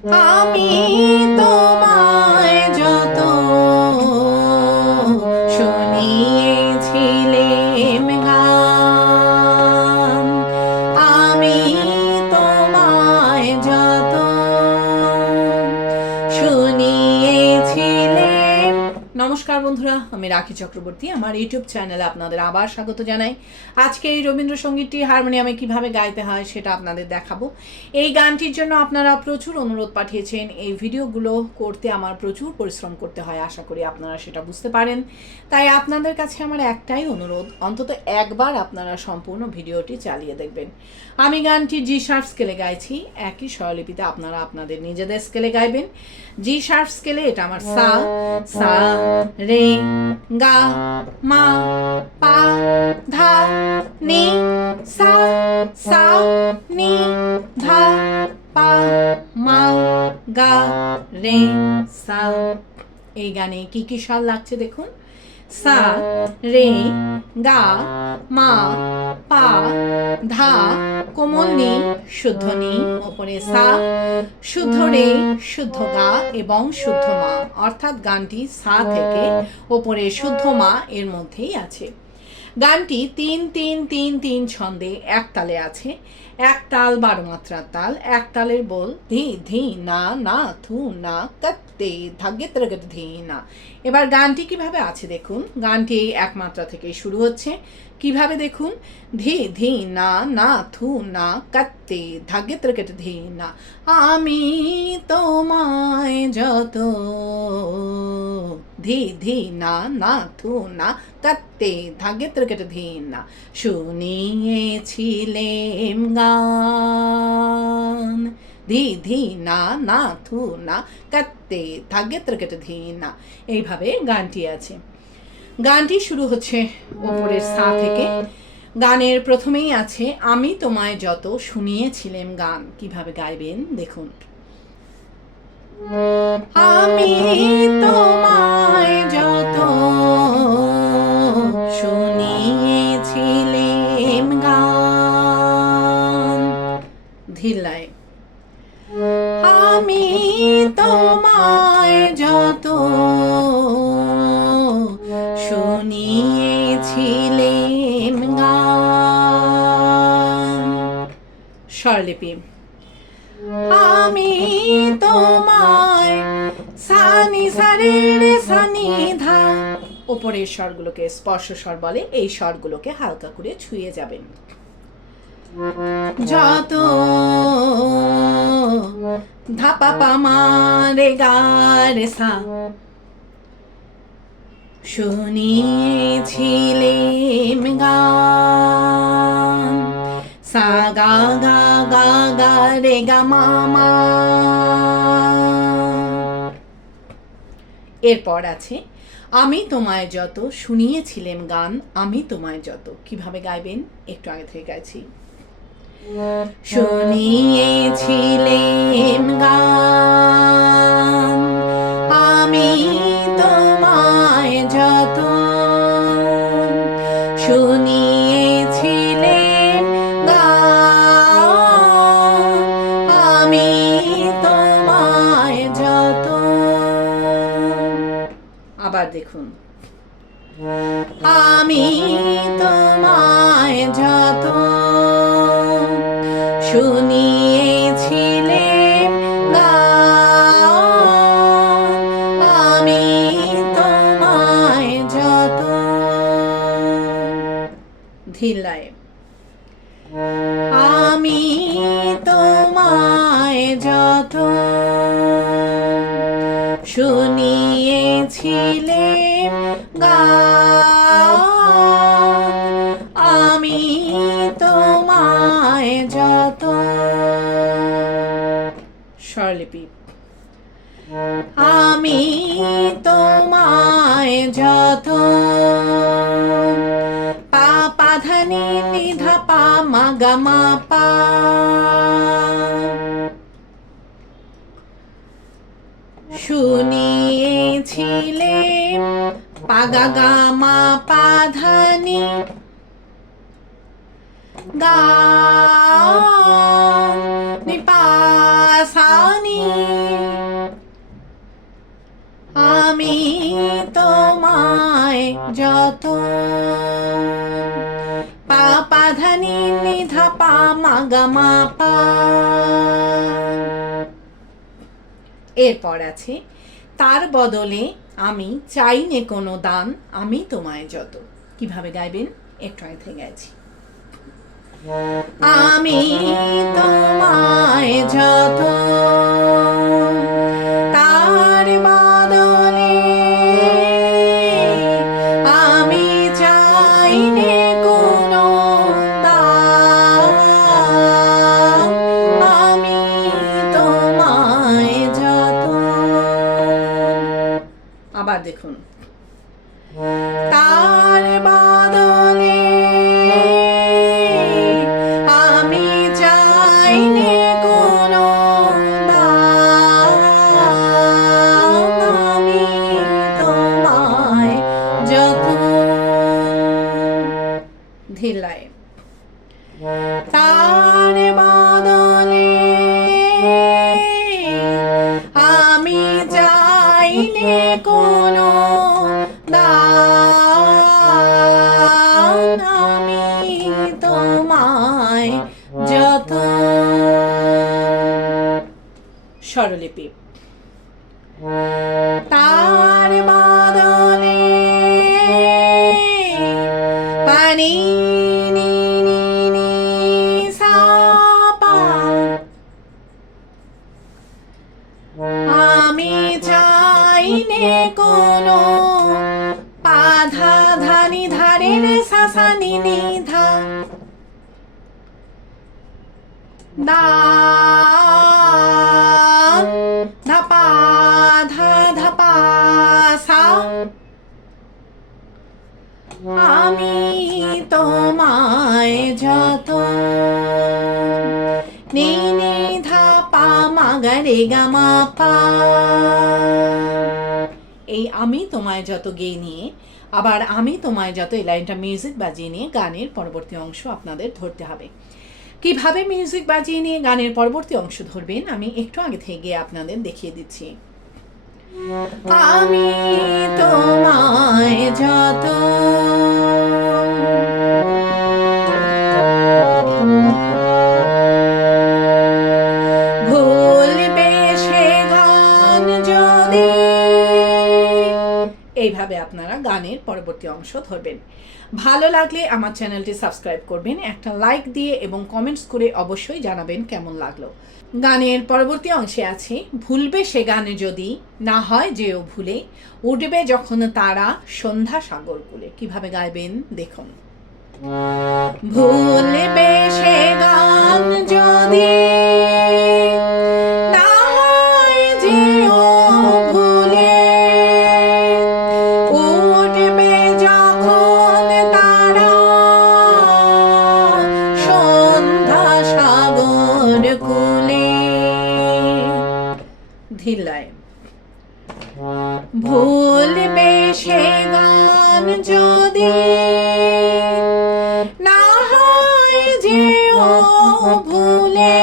আমি তোমায় যত শুনিয়েছিলেম গান, আমি তোমায় যত শুনিয়েছিলেম। নমস্কার বন্ধুরা, আমি রাখি চক্রবর্তী। আমার ইউটিউব চ্যানেলে আপনাদের আবার স্বাগত জানাই। আজকে এই রবীন্দ্রসঙ্গীতটি হারমোনিয়ামে কিভাবে গাইতে হয় সেটা আপনাদের দেখাবো। এই গানটির জন্য আপনারা প্রচুর অনুরোধ পাঠিয়েছেন। এই ভিডিওগুলো করতে আমার প্রচুর পরিশ্রম করতে হয়, আশা করি আপনারা সেটা বুঝতে পারেন। তাই আপনাদের কাছে আমার একটাই অনুরোধ, অন্তত একবার আপনারা সম্পূর্ণ ভিডিওটি চালিয়ে দেখবেন। আমি গানটি জি শার্প স্কেলে গাইছি, একই স্বরলিপিতে আপনারা আপনাদের নিজেদের স্কেলে গাইবেন। জি শার্প স্কেলে এটা আমার সা, সা রে গা মা পা ধা নি সা, সা নি ধা পা মা গা রে সা। এই গানে কি কি স্বর লাগছে দেখুন। সা রে গা মা পা ধা কোমল নি শুদ্ধ নি, ওপরে সা, শুদ্ধ রে শুদ্ধ গা এবং শুদ্ধ মা, অর্থাৎ গানটি সা থেকে ওপরে শুদ্ধ মা এর মধ্যেই আছে। গানটি ৩-৩-৩-৩ ছন্দে এক তালে আছে। এক তাল ১২ মাত্রার তাল, এক তালের বল ধি ধি না না থু না কাত্তে ধাগ্যে ত্রগত ধি না। এবার গানটি কিভাবে আছে দেখুন। গানটি এক মাত্রা থেকে শুরু হচ্ছে। কিভাবে দেখুন, ধি ধি না না থু না কাত্তে ধাগ্যে ত্রগত ধি না। আমি তোমায় যত ধি ধি না না থু না কাত্তে ধাগ্যে ত্রগত ধি না শুনিয়েছিলেম গান, ধি ধি না না থু না কাত্তে ধাগ্যে ত্রগত ধি না। এইভাবে গানটি আছে। গানটি শুরু হচ্ছে ওপরের সা থেকে। গানের প্রথমেই আছে আমি তোমায় যত শুনিয়েছিলেম গান। কিভাবে গাইবেন দেখুন। আমি তোমায় যত শুনিয়েছিলেম গান, ধিলায়। আমি তোমায় যত শুনিয়েছিলেম গান, স্বরলিপি। আমি তোমায় সানি সারে রে সানি ধা, উপরের স্বরগুলোকে স্পর্শ স্বর বলে, এই স্বরগুলোকে হালকা করে ছুঁয়ে যাবেন। যত ধাপা পা মা রে গা রে সা, শুনিয়েছিলেম গান, সা গা গা গা গা রে গা মা মা। এরপর আছে আমি তোমায় যত শুনিয়েছিলেম গান, আমি তোমায় যত। কিভাবে গাইবেন একটু আগে থেকে গাইছি। শুনিয়েছিলেম গান, আমি তোমায় যত শুনিয়েছিলেম গান, আমি তোমায় যত। আবার দেখুন। আমি তোমায় যত শুনিয়েছিলেম গান, আমি তোমায় যত, ধিলায়। আমি তোমায় যত শুনিয়েছিলেম গান, আমি তোমায় যত, স্বরলিপি। আমি তোমায় যত পা পা ধা নি নি ধা পা মা গা মা পা, শুনিয়েছিলেম পা গা গা মা পা ধা নি গা নি পা সা নি যত পা পা ধা নি নি ধা পা মা গা মা পা। এরপর আছে তার বদলে আমি চাই নে কোনো দান, আমি তোমায় যত। কিভাবে গাইবেন একটু আগে থেকে গেছি। আমি তোমায় যত তার বদলে আমি চাই নে কোনো দান, আমি তোমায় যত। আবার দেখুন, তার বদলে আমি চাই নে কোনো দান, আমি তোমায় যত। ধিলায় তার বদলে আমি চাই নে কোনো দান, আমি তোমায় যত। স্বরলিপি তার বদলে পানি নি নি নি সা পা, আমি চাই নে কোনো পা ধা ধা নি ধা রে রে সা সা নি নি ধা দান, ধা পা ধা ধা পা সা, আমি তোমায় যত। নি নি ধা পা মা গা রে গা মা পা। এই আমি তোমায় যত গেয়ে নিয়ে আবার আমি তোমায় যত এই লাইনটা মিউজিক বাজিয়ে নিয়ে গানের পরবর্তী অংশ আপনাদের ধরতে হবে। কিভাবে মিউজিক বাজিয়ে নিয়ে গানের পরবর্তী অংশ ধরবেন আমি একটু আগে থেকে আপনাদের দেখিয়ে দিচ্ছি। আমি তোমায় যত ভুলবে সে গান যদি, এইভাবে আপনারা গানের পরবর্তী অংশ ধরবেন। ভালো লাগলে আমার চ্যানেলটি সাবস্ক্রাইব করবেন, একটা লাইক দিয়ে এবং কমেন্টস করে অবশ্যই জানাবেন কেমন লাগলো। গানের পরবর্তী অংশে আছে ভুলবে সে গানে যদি না হয় যেও ভুলে, উঠবে যখন তারা সন্ধ্যা সাগর কূলে। কিভাবে গাইবেন দেখুন। ভুলবে সে গান যদি না হয় যেও ভুলে, উঠবে যখন তারা সন্ধ্যা সাগর কূলে। ধিলায় ভুলবে সে গান যদি না হয় যেও ভুলে,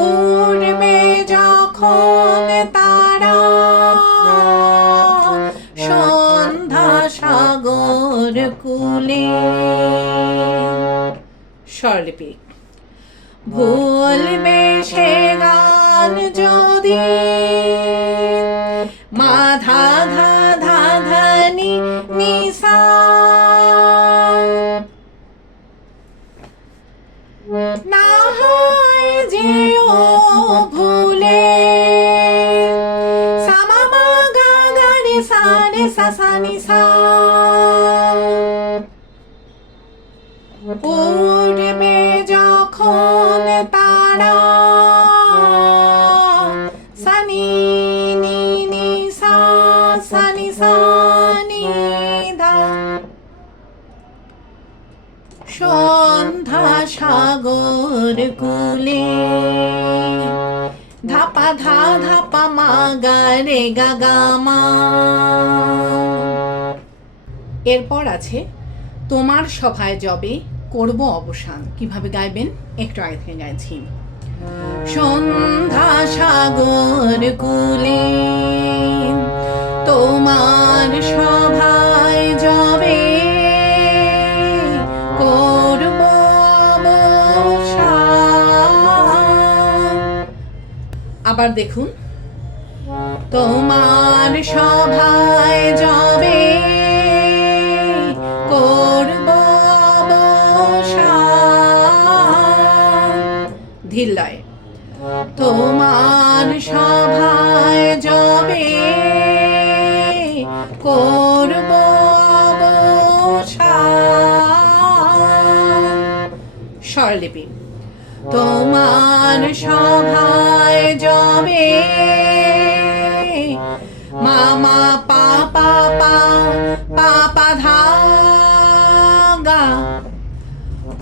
উঠবে যখন তারা সন্ধ্যা সাগর কূলে। স্বরলিপি ভুলবে সে গান যদি মা ধা ধা ধা ধা নি নি সা, না হয় যেও ভুলে সা মা মা গা গা রে সা রে সা সা নি সা, উঠবে যখন তারা সা নি নি নি সা সা নি সা নি ধা, সন্ধ্যা সাগর কূলে। ধাপা ধা ধাপা মা গা রে গা গা মা। এরপর আছে তোমার সভায় যবে করব অবসান। কিভাবে গাইবেন একটু আগে থেকে গাইছি। সন্ধ্যা সাগর কূলে তোমার সব আবার দেখুন, তোমার সভায় যাবে করব অবসান, ধীর লয়ে। তোমার সভায় যাবে করব অবসান, স্বরলিপি। তোমার সভায় যাবে মামা পাপা পা পাপা ধা গা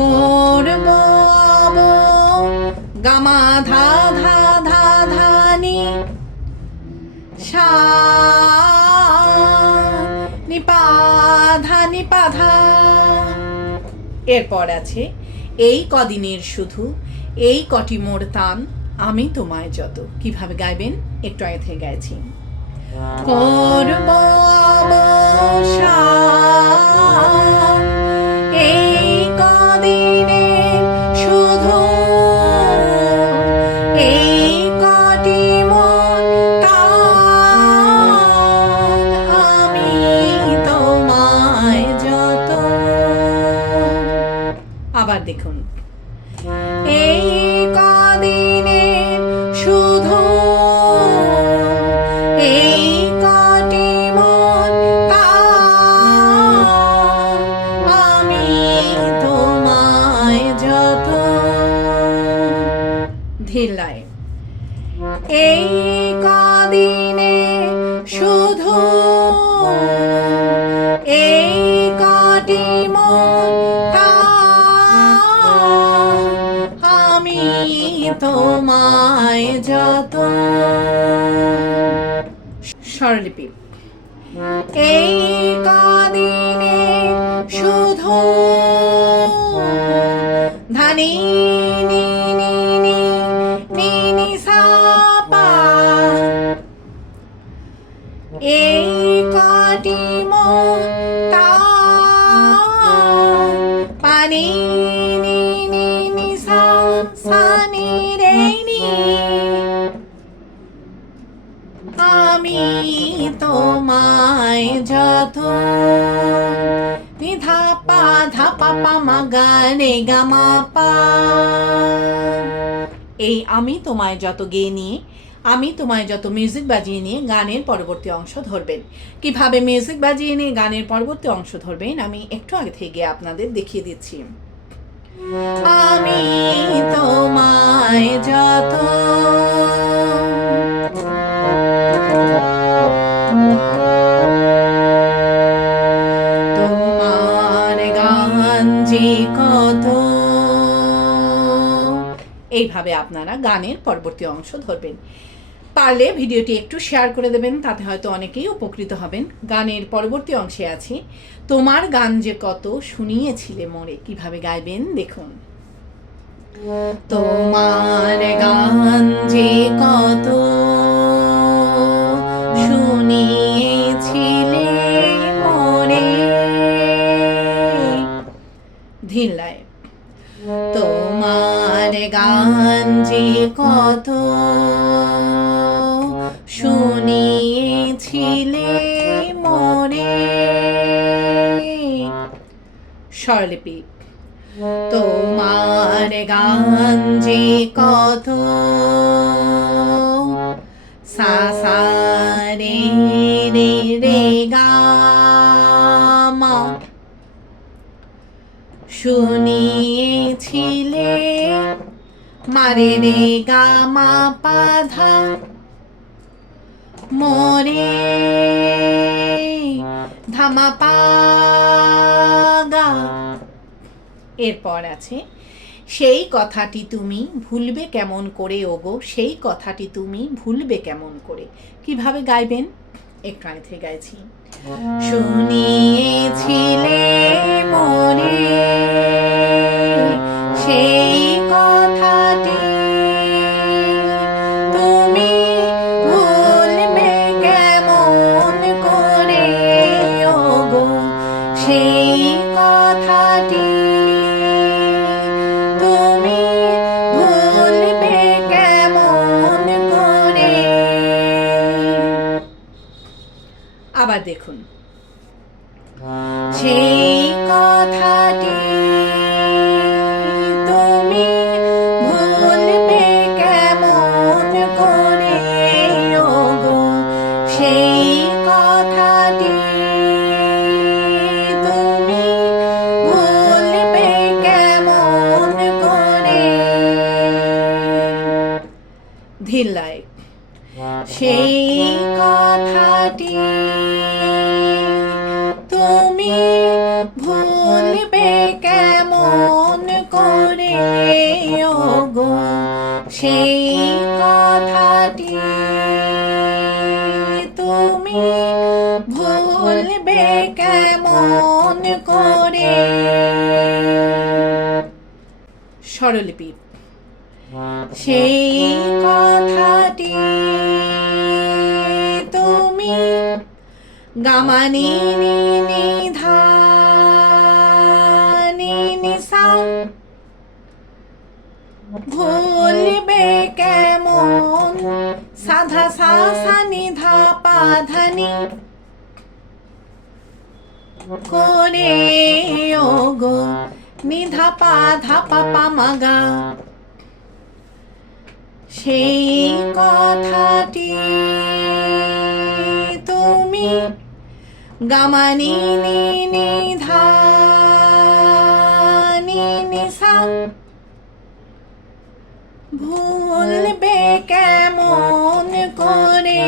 করব গামা ধা ধা ধা ধা নি সা নিপা ধা নিপা ধা। এরপর আছে এই কদিনের শুধু এই কটি মোর তান আমি তোমায় যত। কিভাবে গাইবেন একটু আগে থেকে গাইছি। করব অবসান এই কদিনের শুধু এই কটি মোর তান আমি তোমায় যত। আবার দেখুন, এই কদিনের শুধু এই কটি মোর তান আমি তোমায় যত। ধীর লয়ে। এই কদিনের শুধু এই কটি মোর আমি তোমায় যত। স্বরলিপি। এই কদিনে শুধু ধানি নি নি নি নি নি সা পা এই কটি মোর তান পানি নি নি নি সা সা নি রে নি আমি তোমায় যত। নি ধা পা পা মা গা রে গা মা পা। এই আমি তোমায় যত গেয়ে নিয়ে আমি তোমায় যত মিউজিক বাজিয়ে নিয়ে গানের পরবর্তী অংশ ধরবেন। কিভাবে মিউজিক বাজিয়ে নিয়ে গানের পরবর্তী অংশ ধরবেন আমি একটু আগে থেকে আপনাদের দেখিয়ে দিচ্ছি। আমি তোমায় যত তোমার গান যে কত। এইভাবে আপনারা গানের পরবর্তী অংশ ধরবেন। পারলে ভিডিওটি একটু শেয়ার করে দেবেন, তাতে হয়তো অনেকেই উপকৃত হবেন। গানের পরবর্তী অংশে আছে তোমার গান যে কত শুনিয়েছিলে মোরে। কিভাবে গাইবেন দেখুন। তোমার গান যে কত শুনিয়েছিলে মোরে, ধীর লয়ে। তোমার গান যে কত শুনিয়েছিলে মোরে, স্বরলিপি। তোমার গান যে কত সা সা রে রে রে গা মা শুনিয়েছিলে মারে রে গা মা পা ধা মোরে ধামা পা গা। এরপর আছে সেই কথাটি তুমি ভুলবে কেমন করে ওগো, সেই কথাটি তুমি ভুলবে কেমন করে। কিভাবে গাইবেন একটু আগে থেকে গাইছি। শুনিয়েছিলে মনে সেই কথাটি তুমি ভুলবে কেমন করে ওগো, সেই কথাটি তুমি ভুলবে কেমন করে। আবার দেখুন, সেই কথাটি তুমি ভুলবে কেমন করে ওগো, সেই কথাটি তুমি ভুলবে কেমন করে। ধিল্লায়, সেই কথাটি তুমি ভুলবে কেমন করে ওগো, সেই কথাটি তুমি ভুলবে কেমন করে। স্বরলিপি, সেই কথাটি তুমি গামানি নি নি ধা নি নি সা ভুলবে কেমন সাধা সা সা নি ধা পা ধা নি করে ওগো, নি ধা পা পা মা গা। সেই কথাটি তুমি গামানি নি নি ধা নি নি সা ভুলবে কেমন করে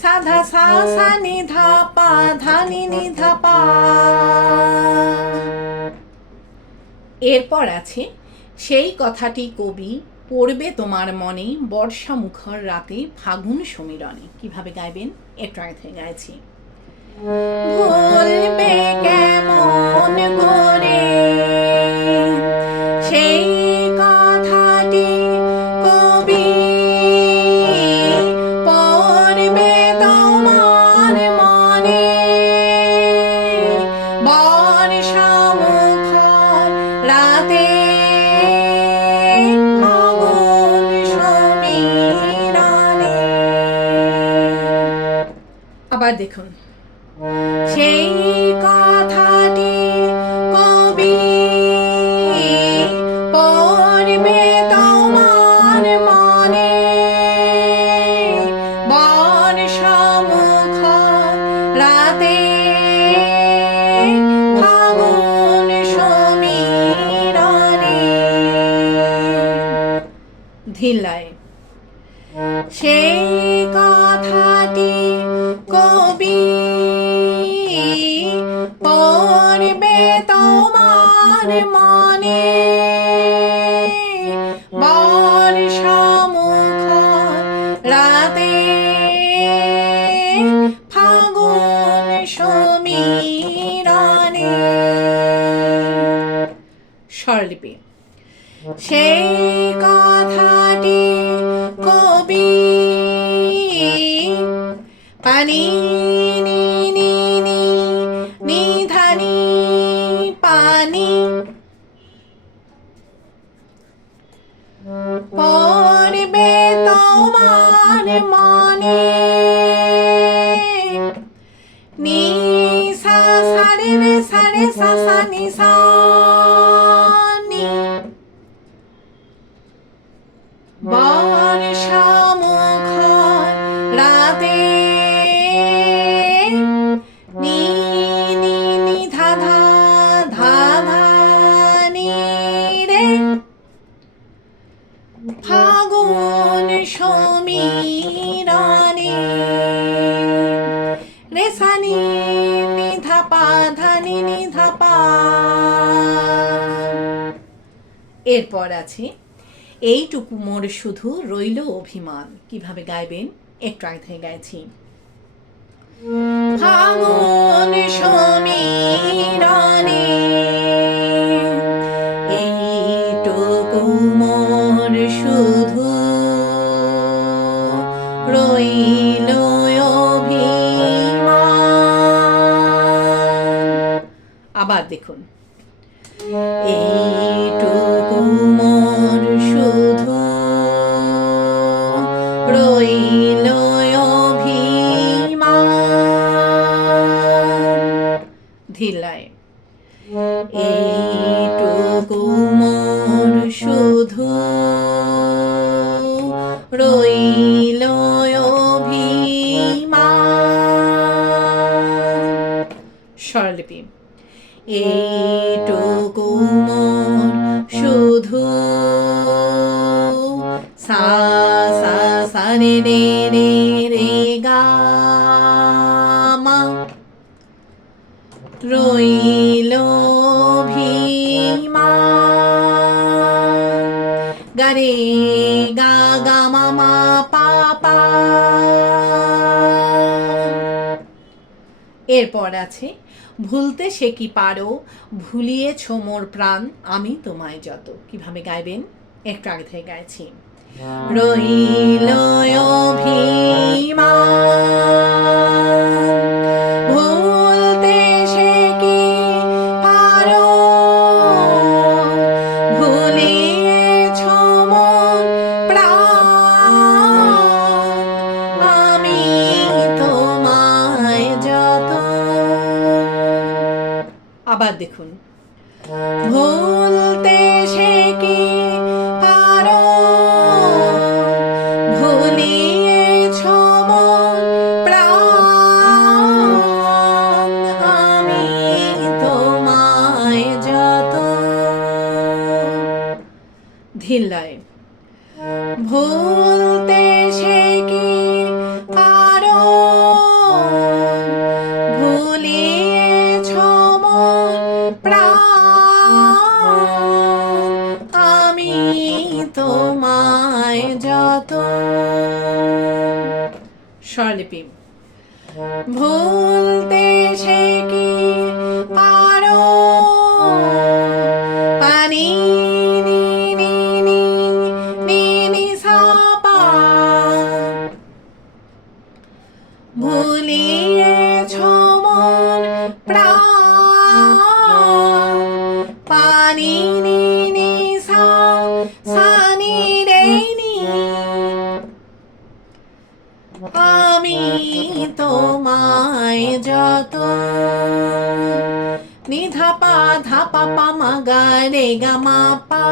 সাধা সা সা নি ধা পা ধা নি নি ধা পা। এরপর আছে, সেই কথাটি কবি পড়বে তোমার মনে বর্ষা মুখর রাতে ফাগুন সমীরণে। কিভাবে গাইবেন একটু আগে থেকে গাইছি। ভুলবে কেমন করে সেই কথাটি কবি পড়বে তোমার মনে বর্ষা মুখর রাতে ফাগুন সমীরণে। আবার দেখুন, সেই কথাটি কবি পড়বে তোমার মনে বর্ষা মুখর রাতে ফাগুন সমীরণে। ধিল্লায়, সেই কথাটি কবি পড়বে তোমার মনে বর্ষা মুখর রাতে ফাগুন সমীরণে। স্বরলিপি, সেই কথাটি কবি পানি নি নি নি নি ধানি পানি পড়বে তোমার মনে নি সা সা রে রে সা রে সা সা নি সা নি বর্ষা মুখর রাতে নি নি নি ধা ধা ধা ধা নি রে ফাগুন সমীরণে রে সা নি নি ধা পা ধা নি নি ধা পা। এরপর আছে, এইটুকু মোর শুধু রইল অভিমান। কিভাবে গাইবেন একটু আগে থেকে গাইছি। ফাগুন সমীরণে এইটুকু মোর শুধু রইল অভিমান। আবার দেখুন, এইটুকু মোর শুধু রইল অভিমান রইল অভিমান। স্বরলিপি এইটুকু মোর শুধু সা সা সা রে রে রে রে গা মা, রইল অভিমান। গা রে গা গা মা মা পা পা। এরপর আছে ভুলতে সে কি পারো, ভুলিয়েছ মোর প্রাণ, আমি তোমায় যত। কিভাবে গাইবেন একটু আগে থেকে গাইছি। রইল অভিমান, ভুলতে সে কি পারো, ভুলিয়েছ মোর প্রাণ, আমি তোমায় যত। আবার দেখুন, ভুলতে সে কি পারো, ভুলিয়েছ মোর প্রাণ, আমি তোমায় যত। ধিল্লায় ভুলতে সে কি পারো, ভুলিয়েছ মোর প্রাণ, আমি তোমায় যত। স্বরলিপি ভুলতে সে কি পারো, পানি নি নি নি নি নি সা পা, ভুলিয়েছ মোর প্রাণ, পানি নি নি সা সা নি রে নি, আমি তোমায় যত। নি ধা পা ধা পা পা মা গা রে গা মা পা।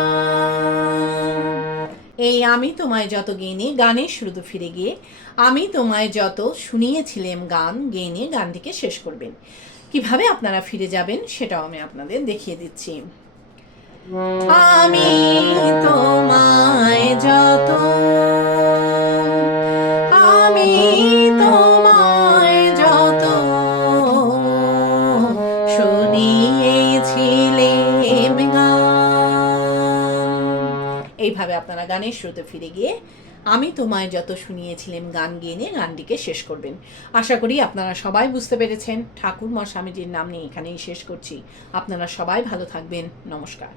এই আমি তোমায় যত গেয়ে গানের শুরুতে ফিরে গিয়ে আমি তোমায় যত শুনিয়েছিলাম গান গেয়ে নিয়ে গানটিকে শেষ করবেন। কিভাবে আপনারা ফিরে যাবেন সেটাও আমি আপনাদের দেখিয়ে দিচ্ছি। আমি তোমায় যত, আমি তোমায় যত শুনিয়েছিলাম গান। এইভাবে আপনারা গানের শুরুতে ফিরে গিয়ে আমি তোমায় যত শুনিয়েছিলাম গান গেয়ে নিয়ে গানটিকে শেষ করবেন। আশা করি আপনারা সবাই বুঝতে পেরেছেন। ঠাকুর মা স্বামীজির নাম নিয়ে এখানেই শেষ করছি। আপনারা সবাই ভালো থাকবেন। নমস্কার।